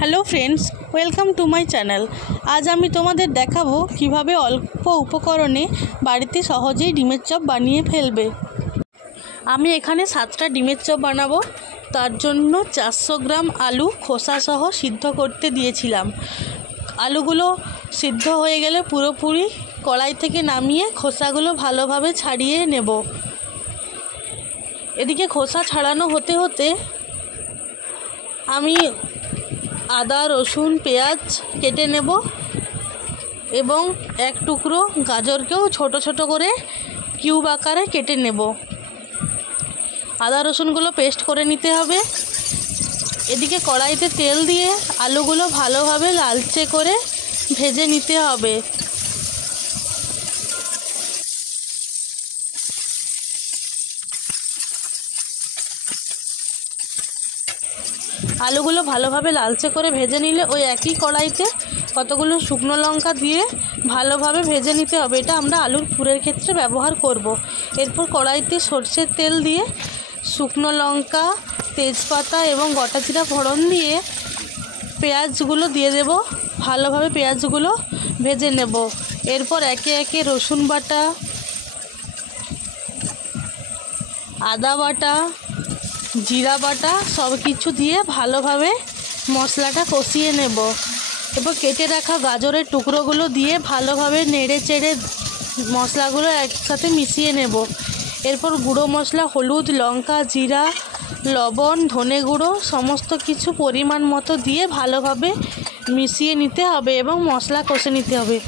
Hello friends, welcome to my channel. আজ আমি তোমাদের দেখাবো কিভাবে অল্প উপকরণে বাড়িতে সহজেই ডিমের চপ বানিয়ে ফেলবে। আমি এখানে 7টা ডিমের চপ বানাবো। তার জন্য 400 গ্রাম আলু খোসাসহ সিদ্ধ করতে দিয়েছিলাম। আলুগুলো সিদ্ধ হয়ে গেলে পুরোপুরি কড়াই থেকে নামিয়ে খোসাগুলো ভালোভাবে ছাড়িয়ে নেব। এদিকে খোসা ছাড়ানো হতে হতে আমি আদা, রসুন, পেঁয়াজ কেটে নেব এবং এক টুকরো গাজরকেও ছোট ছোট করে কিউব আকারে কেটে নেব। আদা রসুনগুলো পেস্ট করে নিতে হবে। এদিকে কড়াইতে তেল দিয়ে আলুগুলো ভালোভাবে লালচে করে ভেজে নিতে হবে। আলুগুলো ভালোভাবে লালচে করে ভেজে নিলে ওই একই কড়াইতে কতগুলো শুকনো লঙ্কা দিয়ে ভালোভাবে ভেজে নিতে হবে। এটা আমরা আলুর পুরের ক্ষেত্রে ব্যবহার করব। এরপর কড়াইতে সরষের তেল দিয়ে শুকনো লঙ্কা, তেজপাতা এবং গোটা জিরা ফোড়ন দিয়ে পেঁয়াজগুলো দিয়ে দেব। ভালোভাবে পেঁয়াজগুলো ভেজে নেব। এরপর একে একে রসুন বাটা, আদা বাটা, জিরা বাটা সব কিছু দিয়ে ভালোভাবে মশলাটা কষিয়ে নেব। এরপর কেটে রাখা গাজরের টুকরোগুলো দিয়ে ভালোভাবে নেড়ে চেড়ে মশলাগুলো একসাথে মিশিয়ে নেব। এরপর গুঁড়ো মশলা, হলুদ, লঙ্কা, জিরা, লবণ, ধনে গুঁড়ো সমস্ত কিছু পরিমাণ মতো দিয়ে ভালোভাবে মিশিয়ে নিতে হবে এবং মশলা কষে নিতে হবে।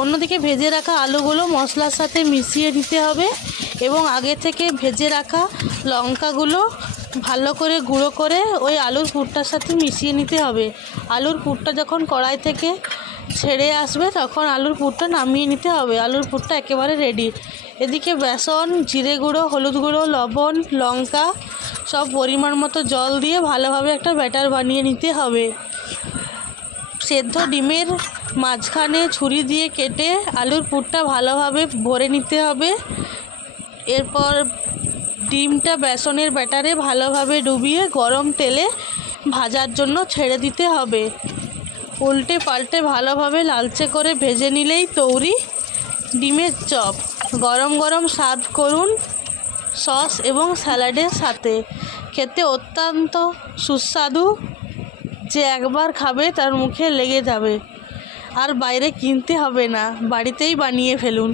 অন্যদিকে ভেজে রাখা আলুগুলো মশলার সাথে মিশিয়ে নিতে হবে এবং আগে থেকে ভেজে রাখা লঙ্কাগুলো ভালো করে গুঁড়ো করে ওই আলুর পুরটার সাথে মিশিয়ে নিতে হবে। আলুর পুরটা যখন কড়াই থেকে ছেড়ে আসবে তখন আলুর পুরটা নামিয়ে নিতে হবে। আলুর পুরটা একেবারে রেডি। এদিকে বেসন, জিরে গুঁড়ো, হলুদ গুঁড়ো, লবণ, লঙ্কা সব পরিমাণ মতো জল দিয়ে ভালোভাবে একটা ব্যাটার বানিয়ে নিতে হবে। সেদ্ধ ডিমের মাঝখানে ছুরি দিয়ে কেটে আলুর পুরটা ভালোভাবে ভরে নিতে হবে। এরপর ডিমটা বেসনের ব্যাটারে ভালোভাবে ডুবিয়ে গরম তেলে ভাজার জন্য ছেড়ে দিতে হবে। উল্টে পাল্টে ভালোভাবে লালচে করে ভেজে নিলেই তৈরি ডিমের চপ। গরম গরম সার্ভ করুন সস এবং স্যালাডের সাথে। খেতে অত্যন্ত সুস্বাদু, যে একবার খাবে তার মুখে লেগে যাবে। আর বাইরে কিনতে হবে না, বাড়িতেই বানিয়ে ফেলুন।